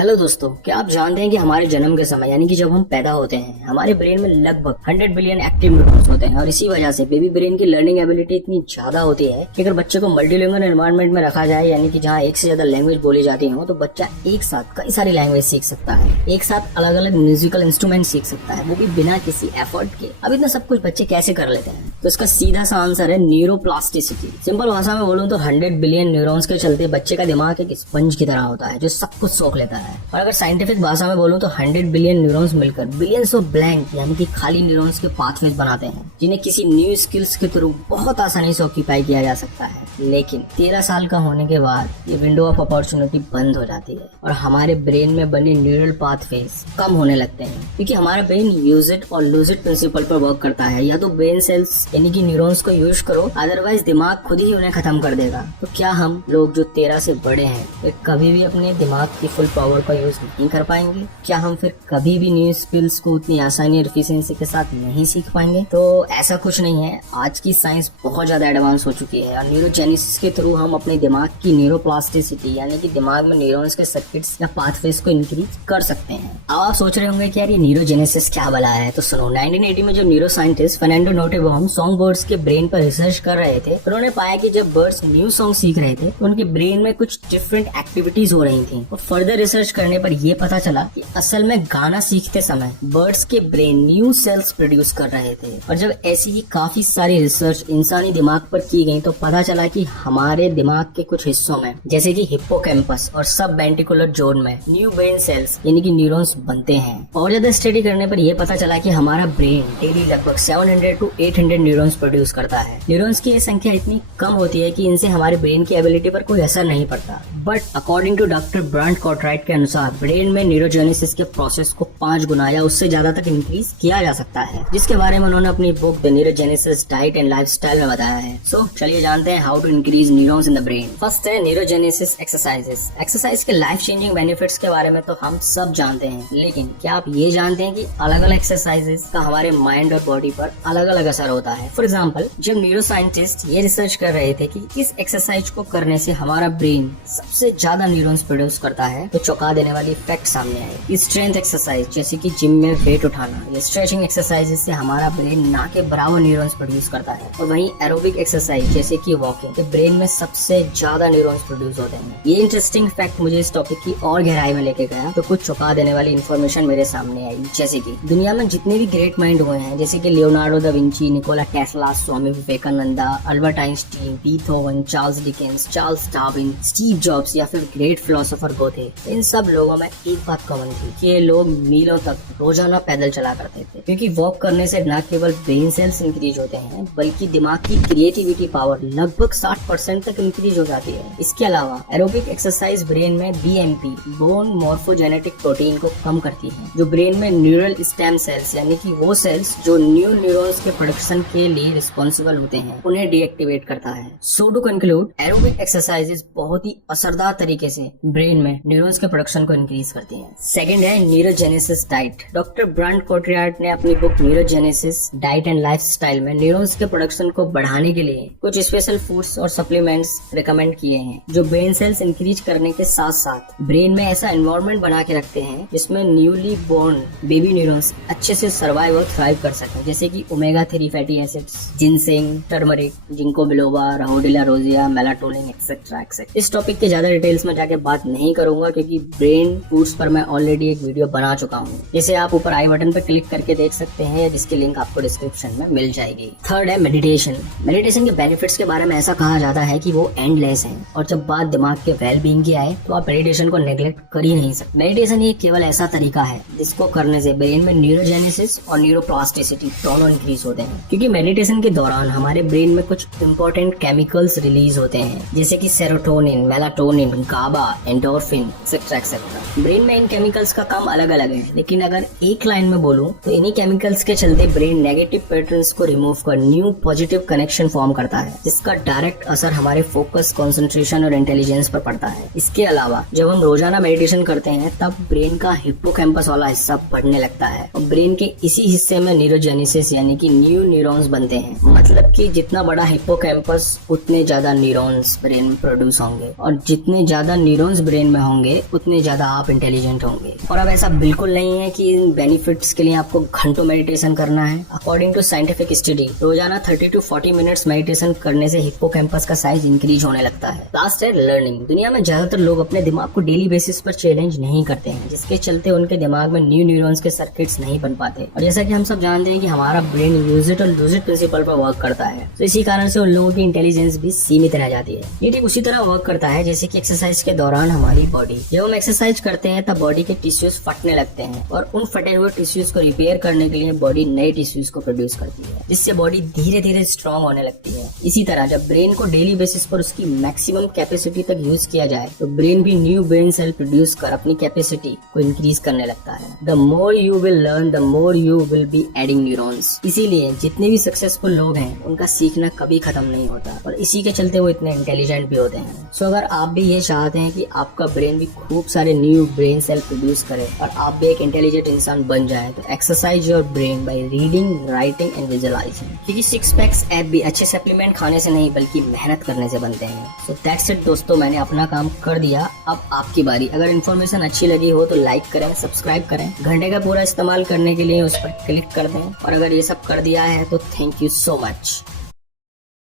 Hello दोस्तों, क्या आप जानते हैं कि हमारे जन्म के समय यानी कि जब हम पैदा होते हैं हमारे ब्रेन में लगभग 100 बिलियन एक्टिव न्यूरॉन्स होते हैं और इसी वजह से बेबी ब्रेन की लर्निंग एबिलिटी इतनी ज्यादा होती है कि अगर बच्चे को मल्टीलिंगुअल एनवायरनमेंट में रखा जाए यानी कि जहाँ एक से ज्यादा लैंग्वेज बोली जाती हो तो बच्चा एक साथ कई सारी लैंग्वेज सीख सकता है, एक साथ अलग अलग म्यूजिकल इंस्ट्रूमेंट सीख सकता है, वो भी बिना किसी एफर्ट के। अब इतना सब कुछ बच्चे कैसे कर लेते हैं? तो इसका सीधा सा आंसर है न्यूरोप्लास्टिसिटी। सिंपल भाषा में बोलूं तो 100 बिलियन न्यूरॉन्स के चलते बच्चे का दिमाग एक स्पंज की तरह होता है जो सब कुछ सोख लेता है। और अगर साइंटिफिक भाषा में बोलूं तो 100 बिलियन न्यूरॉन्स मिलकर बिलियंस ऑफ ब्लैंक यानी कि खाली न्यूरॉन्स के पाथवेज बनाते हैं जिन्हें किसी न्यू स्किल्स के थ्रू बहुत आसानी से ऑक्यूपाई किया जा सकता है। लेकिन 13 साल का होने के बाद ये विंडो ऑफ अपॉर्चुनिटी बंद हो जाती है और हमारे ब्रेन में बने न्यूरल पाथवेज कम होने लगते हैं क्योंकि हमारा ब्रेन यूज इट और लूज इट प्रिंसिपल पर वर्क करता है। या तो ब्रेन सेल्स यानी कि न्यूरॉन्स को यूज करो, अदरवाइज दिमाग खुद ही उन्हें खत्म कर देगा। तो क्या हम लोग जो 13 से बड़े हैं वे कभी भी अपने दिमाग की फुल पावर का यूज नहीं कर पाएंगे? क्या हम फिर कभी भी न्यू स्किल्स को उतनी आसानी और एफिशिएंसी के साथ नहीं सीख पाएंगे? तो ऐसा कुछ नहीं है। आज की साइंस बहुत ज्यादा एडवांस हो चुकी है और न्यूरोजेनेसिस के थ्रू हम अपने दिमाग की न्यूरोप्लास्टिसिटी यानी कि दिमाग में न्यूरॉन्स के सर्किट्स या पाथवेज को इंक्रीज कर सकते हैं। अब आप सोच रहे होंगे कि यार ये न्यूरोजेनेसिस क्या भला है? तो सुनो, 1980 में जो neuro scientist Fernando Nottebohm song birds के ब्रेन पर रिसर्च कर रहे थे, उन्होंने पाया कि जब बर्ड्स न्यू सॉन्ग सीख रहे थे तो उनके ब्रेन में कुछ डिफरेंट एक्टिविटीज हो रही थी। और फर्दर रिसर्च करने पर यह पता चला कि असल में गाना सीखते समय बर्ड्स के ब्रेन न्यू सेल्स प्रोड्यूस कर रहे थे। और जब ऐसी ही काफी सारी रिसर्च इंसानी दिमाग पर की गई तो पता चला कि हमारे दिमाग के कुछ हिस्सों में जैसे कि हिप्पोकैम्पस और सब वेंट्रिकुलर जोन में न्यू ब्रेन सेल्स यानी कि न्यूरॉन्स बनते हैं। और ज्यादा स्टडी करने पर यह पता चला कि हमारा ब्रेन डेली लगभग 700 to 800 न्यूरॉन्स प्रोड्यूस करता है। न्यूरॉन्स की ये संख्या इतनी कम होती है कि इनसे हमारे ब्रेन की एबिलिटी पर कोई असर नहीं पड़ता। But according to doctor Brant Cortright के अनुसार ब्रेन में न्यूरोजेनेसिस के प्रोसेस को 5 गुना या उससे ज्यादा तक इंक्रीज किया जा सकता है, जिसके बारे में उन्होंने अपनी book the neurogenesis diet and lifestyle में बताया है। सो चलिए जानते हैं how to increase neurons in the brain. First है न्यूरोजेनेसिस एक्सरसाइजेस। एक्सरसाइज के लाइफ चेंजिंग बेनिफिट्स के बारे में तो हम सब जानते हैं, लेकिन क्या आप ये जानते हैं कि अलग अलग एक्सरसाइजेस का हमारे माइंड और बॉडी पर अलग अलग असर होता है? फॉर एग्जाम्पल, जब न्यूरो साइंटिस्ट ये रिसर्च कर रहे थे कि किस एक्सरसाइज को करने से हमारा ब्रेन सबसे ज्यादा न्यूरॉन्स प्रोड्यूस करता है तो चौंका देने वाली फैक्ट सामने आए। स्ट्रेंथ एक्सरसाइज जैसे कि जिम में वेट उठाना या स्ट्रेचिंग एक्सरसाइज से हमारा ब्रेन ना के बराबर न्यूरॉन्स प्रोड्यूस करता है। और वहीं एरोबिक एक्सरसाइज जैसे कि वॉकिंग के ब्रेन में सबसे ज्यादा न्यूरॉन्स प्रोड्यूस होते हैं। ये इंटरेस्टिंग फैक्ट मुझे इस टॉपिक की और गहराई में लेके गया तो कुछ चौंका देने वाली इन्फॉर्मेशन मेरे सामने आई। जैसे कि दुनिया में जितने भी ग्रेट माइंड हुए हैं जैसे कि Leonardo da Vinci, Nikola Tesla, Swami Vivekananda, Albert Einstein, Beethoven, Charles Dickens, Charles Darwin, Steve Jobs या फिर ग्रेट फिलोसोफर गोथे, इन सब लोगों में एक बात कॉमन थी कि ये लोग मीलों तक रोजाना पैदल चला करते थे क्योंकि वॉक करने से न केवल ब्रेन सेल्स इंक्रीज होते हैं बल्कि दिमाग की क्रिएटिविटी पावर लगभग 60% तक इंक्रीज हो जाती है। इसके अलावा एरोबिक एक्सरसाइज ब्रेन में BMP बोन मोर्फोजेनेटिक प्रोटीन को कम करती है जो ब्रेन में न्यूरल स्टेम सेल्स यानी कि वो सेल्स जो न्यू न्यूरॉन्स के प्रोडक्शन के लिए रिस्पॉन्सिबल होते हैं उन्हें डीएक्टिवेट करता है। सो टू कंक्लूड, एरोबिक एक्सरसाइजेस बहुत ही असरदार तरीके से ब्रेन में न्यूरॉन्स के प्रोडक्शन को इंक्रीज करती हैं। सेकंड है न्यूरोजेनेसिस डाइट। डॉक्टर ब्रांड कॉर्टराइट ने अपनी book neurogenesis diet and lifestyle में न्यूरॉन्स के प्रोडक्शन को बढ़ाने के लिए कुछ स्पेशल फूड्स और सप्लीमेंट्स रिकमेंड किए हैं जो ब्रेन सेल्स इंक्रीज करने के साथ साथ ब्रेन में ऐसा एनवायरनमेंट बना के रखते हैं जिसमें न्यूली बोर्न बेबी न्यूरॉन्स अच्छे से सर्वाइव और थ्राइव कर सकें, जैसे कि omega 3 fatty acids, ginseng, turmeric, ginkgo biloba, rhodiola rosea, melatonin etcetera etcetera. इस टॉपिक के ज्यादा डिटेल्स में जाके बात नहीं करूंगा क्योंकि ब्रेन फूड्स पर मैं ऑलरेडी एक वीडियो बना चुका हूँ जिसे आप ऊपर आई बटन पर क्लिक करके देख सकते हैं या जिसकी लिंक आपको डिस्क्रिप्शन में मिल जाएगी। थर्ड है मेडिटेशन। मेडिटेशन के बेनिफिट्स के बारे में ऐसा कहा जाता है कि वो एंडलेस है और जब बात दिमाग के वेल बीइंग की आए तो आप मेडिटेशन को नेग्लेक्ट कर ही नहीं सकते। मेडिटेशन ये केवल ऐसा तरीका है जिसको करने से ब्रेन में न्यूरोजेनेसिस और न्यूरोप्लास्टिसिटी दोनों इंक्रीज होते हैं क्योंकि मेडिटेशन के दौरान हमारे ब्रेन में कुछ इंपॉर्टेंट केमिकल्स रिलीज होते हैं जैसे कि सेरोटोनिन, मेलाटोनिन, गाबा, एंडोर्फिन एक्सेट्रा एक्सेट्रा। ब्रेन में इन केमिकल्स का काम अलग अलग है, लेकिन अगर एक लाइन में बोलूं तो इन्हीं केमिकल्स के चलते ब्रेन नेगेटिव पैटर्न्स को रिमूव कर न्यू पॉजिटिव कनेक्शन फॉर्म करता है जिसका डायरेक्ट डायरेक्ट असर हमारे फोकस, कंसंट्रेशन और इंटेलिजेंस पर पड़ता है। इसके अलावा जब हम रोजाना मेडिटेशन करते हैं तब ब्रेन का हिप्पोकैम्पस वाला हिस्सा बढ़ने लगता है और ब्रेन के इसी हिस्से में न्यूरोजेनेसिस यानी कि न्यू न्यूरॉन्स बनते हैं। मतलब कि जितना बड़ा हिप्पोकैम्पस उतने ज्यादा न्यूरॉन्स ब्रेन में प्रोड्यूस होंगे और जितने ज्यादा न्यूरॉन्स ब्रेन में होंगे उतने ज्यादा आप इंटेलिजेंट होंगे। और अब ऐसा बिल्कुल नहीं है कि इन बेनिफिट्स के लिए आपको घंटों मेडिटेशन करना है। अकॉर्डिंग टू साइंटिफिक स्टडी रोजाना 30 to 40 मिनट्स मेडिटेशन करने से हिप्पोकैम्पस का साइज इंक्रीज होने लगता है। लास्ट है लर्निंग। दुनिया में ज्यादातर लोग अपने दिमाग को डेली बेसिस पर चैलेंज नहीं करते हैं, जिसके चलते उनके दिमाग में न्यू न्यूरॉन्स के सर्किट्स नहीं बन पाते। और जैसा कि हम सब जानते हैं कि हमारा ब्रेन यूज इट और लूज इट प्रिंसिपल पर वर्क करता है, तो इसी कारण से उन लोगों की इंटेलिजेंस भी सीमित रह जाती है। ये ठीक उसी तरह वर्क करता है जैसे कि एक्सरसाइज के दौरान हमारी बॉडी, जब हम एक्सरसाइज करते हैं तब बॉडी के टिश्यूज फटने लगते हैं और उन फटे हुए टिश्यूज को रिपेयर करने के लिए बॉडी नए टिश्यूज को प्रोड्यूस करती है, जिससे बॉडी धीरे धीरे स्ट्रॉन्ग होने लगती है। इसी तरह जब ब्रेन को डेली बेसिस पर उसकी मैक्सिमम कैपेसिटी तक यूज किया जाए तो ब्रेन भी न्यू ब्रेन सेल प्रोड्यूस कर अपनी कैपेसिटी को इंक्रीज करने लगता है। The more you will learn the more you will be adding neurons. इसीलिए जितने भी सक्सेसफुल लोग हैं उनका सीखना कभी खत्म नहीं होता और इसी के चलते वो इतने इंटेलिजेंट भी होते हैं। सो अगर आप भी ये चाहते हैं कि आपका ब्रेन भी खूब सारे न्यू ब्रेन सेल प्रोड्यूस करे और आप भी एक इंटेलिजेंट इंसान बन जाए तो exercise your brain by reading, writing and visualising. क्योंकि सिक्स पैक्स ऐप भी अच्छे सप्लीमेंट खाने से नहीं बल्कि मेहनत करने से बनते हैं। सो दैट्स इट दोस्तों, मैंने अपना काम कर दिया, अब आपकी बारी। अगर इन्फॉर्मेशन अच्छी लगी हो तो लाइक करें, सब्सक्राइब करें, घंटे का पूरा इस्तेमाल करने के लिए उस पर क्लिक कर दें और अगर ये सब कर दिया है तो थैंक यू सो मच।